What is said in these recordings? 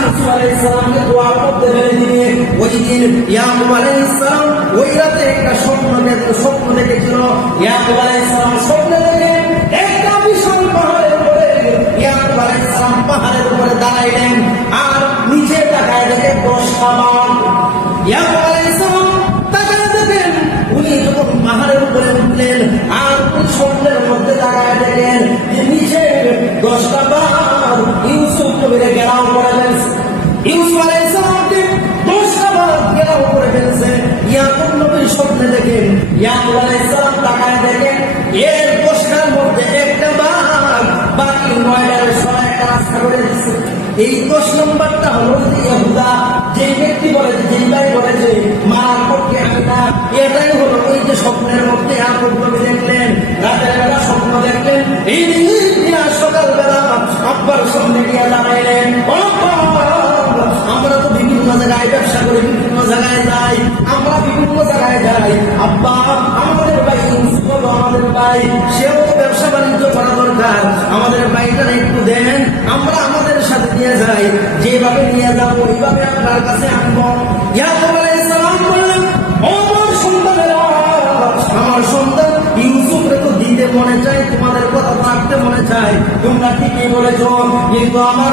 ইউসুফ আলাইহিস সালামকে দোয়ার মধ্যে ফেলে দিয়ে ওই দিন ইয়াকুব আলাইহিস সালাম ওই রাতে একটা স্বপ্ন দেখেছিল। ইয়াকুব আলাইহিস সালাম স্বপ্নে দেখে একটা বিশাল পাহাড়ের উপরে ইয়াকুব আলাইহিস সালাম পাহাড়ের উপরে দাঁড়াইলেন আর নিচে তাকায় দেখে 10টা বাঘ। ইয়াকুব আলাইহিস সালাম তাকায় দেখেন উনি যখন পাহাড়ের উপরে উঠলেন আর ওই স্বপ্নের মধ্যে তাকায় দেখেন যে নিচে 10টা বাঘ ইউসুফ নবীরে ঘেরাও করে ফেলছে। ইউসুফ আলাইহিস সালামকে 10টা বাঘ ঘেরাও করে ফেলছে। ইয়াকুব নবীর স্বপ্নে দেখেন ইয়াকুব আলাইহিস সালাম তাকায় দেখেন এর 10টার মধ্যে একটা বাঘ বাকি 9টার সবাই রাস্তা করে দিচ্ছে। এই 10 নম্বরটা হলো ইহুদা, যে ব্যক্তি বলে যে ভাই বলে যে মারার পক্ষে আমি না, এটাই হলো ওই যে স্বপ্নের মধ্যে ইয়াকুব নবী দেখলেন, রাতের বেলা স্বপ্ন দেখলেন, এই দিন সকালবেলা আব্বার সামনে গিয়ে দাঁড়াইলেন। আমরা তো বিভিন্ন জায়গায় ব্যবসা করি, বিভিন্ন জায়গায় যাই, আমরা বিভিন্ন জায়গায় যাই। আব্বা আমাদের ভাই আমাদের ভাই, সেও তো ব্যবসা বাণিজ্য করা দরকার, আমাদের ভাইটা একটু দেন, আমরা আমাদের সাথে নিয়ে যাই, যেভাবে নিয়ে যাবো ওইভাবে আপনার কাছে আনবো। ইয়াকুব আলাইহিস সালাম বললেন, আমার সন্তানেরা, আমার সন্তান ইউসুফকে তো দিতে মনে চায়, তোমাদের কথা রাখতে মনে চায়, তোমরা ঠিকই বলেছ, কিন্তু আমার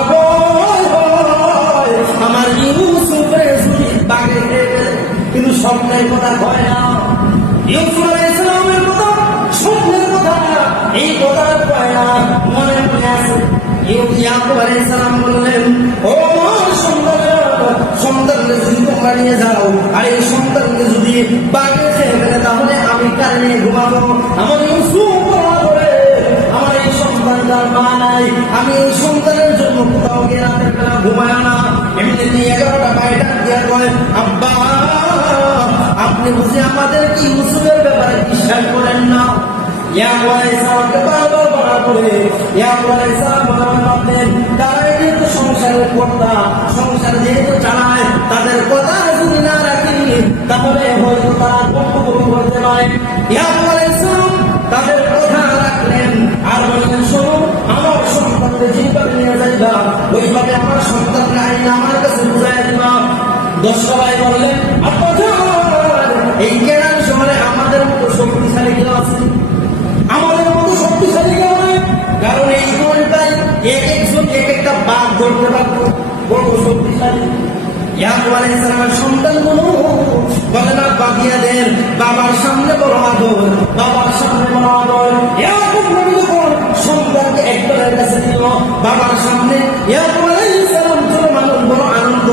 আমার ইউসুফের যদি বাগে কিন্তু স্বপ্নের কথা কয় না। ইউসুফ আলাইহিস সালামের কথা স্বপ্নের কথা এই কথা কয় না, মনে মনে আছে। ইয়াকুব আলাইহিস সালাম বললেন, ও সন্তানকে যদি তোমরা নিয়ে যাও আর এই সন্তানকে যদি বাগে খেয়ে ফেলে তাহলে আমি কার নিয়ে ঘুমাবো? আমার ইউসুফ বলে আমার এই সন্তানটার মা নাই, আমি এই সন্তানের জন্য কোথাও গিয়ে রাতের বেলা ঘুমায় না। এমনি 11টা বাইটা দিয়ে কয়, আব্বা আপনি বুঝি আমাদের কি ইউসুফের ব্যাপারে বিশ্বাস করেন না? ইয়াকুব আলাইহিস সালামকে বারবার বলা করে ইয়াকুব আলাইহিস সালাম ভাবলেন তারাই যেহেতু সংসারের কর্তা, সংসার যেহেতু চালায়, তাদের কথা যদি না রাখি তাহলে হয়তো তারা কর্তব্য করতে পারে। ইয়াকুব আলাইহিস সালাম তাদের কথা রাখলেন আর বললেন, শোনো আমার সন্তানকে যেভাবে নিয়ে যাইবা ওইভাবে আমার সন্তানকে আইন আমার কাছে বুঝাই দিবা। 10টা ভাই বললেন, আব্বা এই কেরান শহরে আমাদের মতো শক্তিশালী কেউ আছে? আমাদের মতো শক্তিশালী কেউ নয়, কারণ এই ঘন্টায় একজন একটা বাঘ ধরতে পারতো, বড় শক্তিশালী। ইয়াকুব আলাইহিস সালামের সন্তানগুলো বলে না বাগিয়া দেন, বাবার সামনে বড় আদর, বাবার সামনে বড় আদর। ইয়াকুব নবী যখন সন্তানকে একবারের কাছে দিল বাবার সামনে, ইয়াকুব আলাইহিস সালাম চলো মানুষ বড় আনন্দ,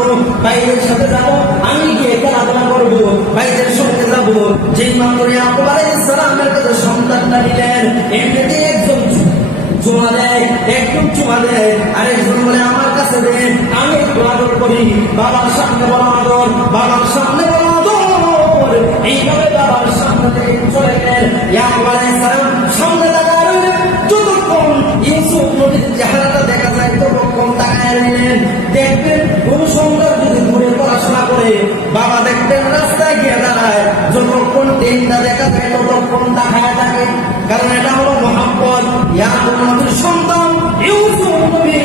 ভাইয়ের সাথে যাবো, আমি গিয়ে খেলাধুলা করবো, ভাইয়ের সঙ্গে যাবো। যেই মাত্র ইয়াকুব আলাইহিস সালামের কাছে সন্তানটা নিলেন, এমনিতে একজন চুমা দেয়, একদম চুমা দেয়, আরেকজন বলে আমার কাছে দেন, আমি একটু আদর করি, বাবার সামনে বড় আদর, বাবার সামনে বড় আদর। এইভাবে বাবার সামনে থেকে চলে গেলেন। ইয়াকুব আলাইহিস সালাম সামনে তাকায় রইলেন, যতক্ষণ ইউসুফ নবীর চেহারাটা দেখা যায় ততক্ষণ তাকায় রইলেন। দেখবেন কোন সন্তান যদি দূরে পড়াশোনা করে, বাবা দেখবেন রাস্তায় গিয়ে দাঁড়ায়, যতক্ষণ ট্রেনটা দেখা যায় ততক্ষণ তাকায় থাকে, কারণ এটা হলো মহব্বত। ইয়াকুব নবীর সন্তান ইউসুফ নবী,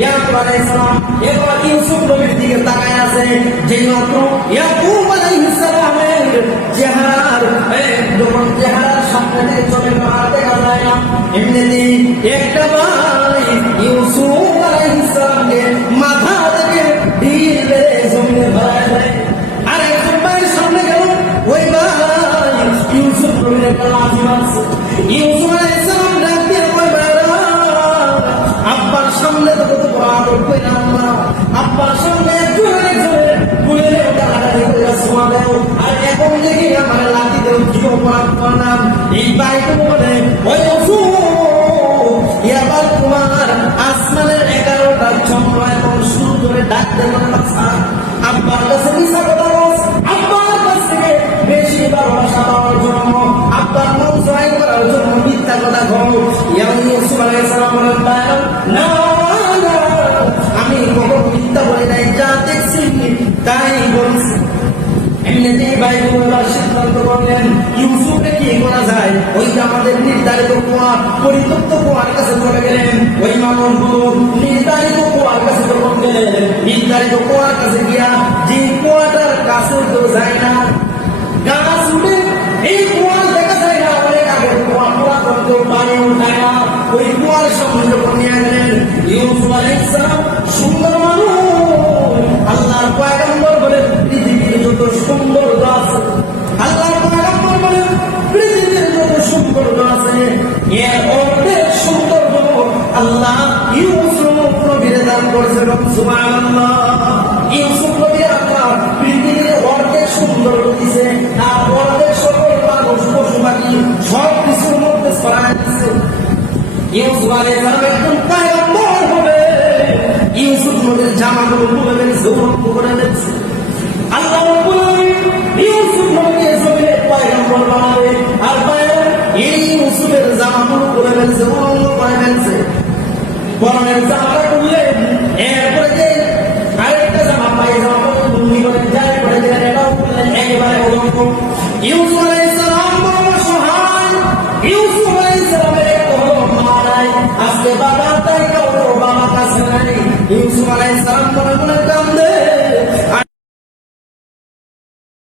ইয়াকুব আলাইহিস সালাম এবার ইউসুফ নবীর দিকে তাকায় আছে, যেই মাত্র ইয়াকুব আলাইহিস সালামের চেহারার যখন চেহারার সামনে থেকে চলে আর দেখা যায় না, এমনিতেই একটা ভাই ইউসুফ আলাইহিস সালামকে মাথা থেকে ঢিলে জমিনে ধরায় দেয়। আর একজন ভাইয়ের সামনে গেল, ওই ভাই ইউসুফ নবীর একটা লাঠি মারছে। ইউসুফ আলাইহিস সালাম ডাক দিয়ে কয়, ভাইরা আব্বার সামনে তো কত বড় আদর কইলাম না, আব্বার সামনে একজনের কুলে টাকাটাকে করে শোয়া দেও, আর এখন দেখি আমার লাঠি দেও, কি অপরাধ করলাম? এই ভাইকে বলে, ওই ইউসুফ এবার তোমার আসমানের 11টা চন্দ্র এখন শুরু করে ডাকতে পারছা, আব্বার কাছে মিশা কথা বল, আব্বার কাছ থেকে বেশি ভালোবাসা পাওয়ার জন্য, আব্বার মন জয় করার জন্য মিথ্যা কথা কও। ইউসুফ আলাইহিস সালাম বলেন, না আমি কখনো মিথ্যা বলি নাই, যা দেখছি তাই বলছি। এমনিতেই ভাই বলার সিদ্ধান্ত করলেন, ইউসুফকে কি করা যায়? ওই যে আমাদের নির্ধারিত কুয়া, পরিত্যক্ত কুয়ার কাছে চলে গেলেন। ওই মানুষগুলো নির্ধারিত কুয়ার কাছে যখন গেল, গেলেন নির্ধারিত কুয়ার কাছে গিয়া, যে কুয়াটার কাছে তো যায় না, গাছ উঠে এই কুয়া দেখা যায় না, অনেক আগে কুয়া কুয়া করতে পানি উঠায় না, ওই কুয়ার সামনে যখন নিয়ে গেলেন ইউসুফ আলাইহিস সালাম, সুন্দর মানুষ, আল্লাহর পয়গম্বর বলেন পৃথিবীর যত সুন্দর আছে, আল্লাহর পয়গম্বর বলেন পৃথিবীর যত সুন্দর আছে, এর অর্ধেক সুন্দর আল্লাহ ইউসুফ নবীরে দান করেছেন। সুবহানাল্লাহ। ইউসুফ নবী আল্লাহ পৃথিবীর অর্ধেক সুন্দর দিয়েছে, আর অর্ধেক সকল মানুষ পশু পাখি সব কিছুর মধ্যে ছড়ায় দিচ্ছে। ইউসুফ আলাইহিস সালাম একদম পয়গম্বর হবে, ইউসুফ নবীর জামাগুলো খুলে ফেলছে, উলঙ্গ করে ফেলছে। আল্লাহ রাব্বুল আলামিন ইউসুফ নবীকে জমিনে পয়গম্বর বানাবে, আর এই ইউসুফের জামাগুলো খুলে ফেলছে, উলঙ্গ করে ফেলছে। পরনের জামাটা খুললেন, এরপরে যে আরেকটা জামা পায়জামা বন্দি করে যায় করে দিলেন, এটাও খুললেন, একেবারে উলঙ্গ। ইউসুফ আলাইহিস সালাম বড় সহায়, ইউসুফ আলাইহিস সালামের একটা হলো মা নাই, আজকে বাবা তাই কাউকে বাবা কাছে নাই। ইউসুফ আলাইহিস সালাম মনে মনে কান্দে,